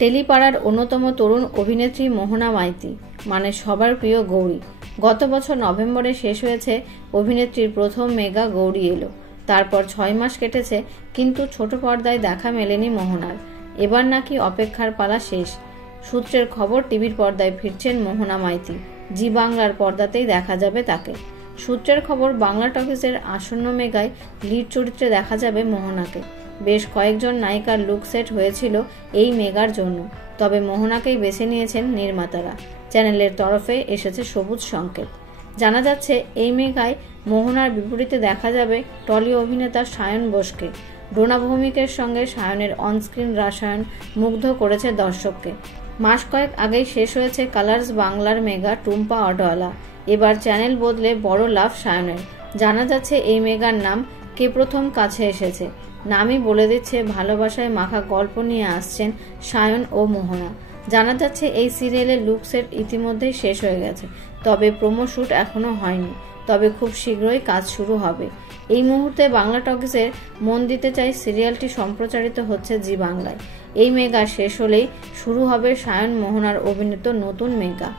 টেলিপাড়ার অন্যতম তরুণ অভিনেত্রী মোহনা মাইতি, মানে সবার প্রিয় গৌরী। গত বছর নভেম্বরে শেষ হয়েছে অভিনেত্রীর প্রথম মেগা গৌরী এলো। তারপর 6 মাস কেটেছে, কিন্তু ছোট পর্দায় দেখা মেলেনি মোহনার। এবার নাকি অপেক্ষার পালা শেষ। সূত্রের খবর, টিভির পর্দায় ফিরছেন মোহনা মাইতি। জি বাংলার পর্দাতেই দেখা যাবে তাকে। সূত্রের খবর, বাংলা টকিজের আসন্ন মেগায় লিড চরিত্রে দেখা যাবে মোহনাকে। বেশ কয়েকজন নায়িকার লুক সেট হয়েছিল এই মেগার জন্য, তবে মোহনাকেই বেছে নিয়েছেন নির্মাতারা। চ্যানেলের তরফে এসেছে সবুজ সংকেত। জানা যাচ্ছে এই মেগায় মোহনার বিপরীতে দেখা যাবে টলি অভিনেতা সায়ন বোসকে। ডোনা ভৌমিকের সঙ্গে সায়নের অনস্ক্রিন রসায়ন মুগ্ধ করেছে দর্শককে। মাস কয়েক আগেই শেষ হয়েছে কালার্স বাংলার মেগা টুম্পা অটোয়ালা। এবার চ্যানেল বদলে বড় লাভ সায়নের। জানা যাচ্ছে এই মেগার নাম কে প্রথম কাছে এসেছে। নামই বলে দিচ্ছে, ভালোবাসায় মাখা গল্প নিয়ে আসছেন সায়ন ও মোহনা। জানা যাচ্ছে এই সিরিয়ালের লুক সেট ইতিমধ্যেই শেষ হয়ে গেছে, তবে প্রোমো শুট এখনো হয়নি। তবে খুব শীঘ্রই কাজ শুরু হবে। এই মুহূর্তে বাংলা টকিজের মন দিতে চাই সিরিয়ালটি সম্প্রচারিত হচ্ছে জি বাংলায়। এই মেগা শেষ হলেই শুরু হবে সায়ন মোহনার অভিনীত নতুন মেগা।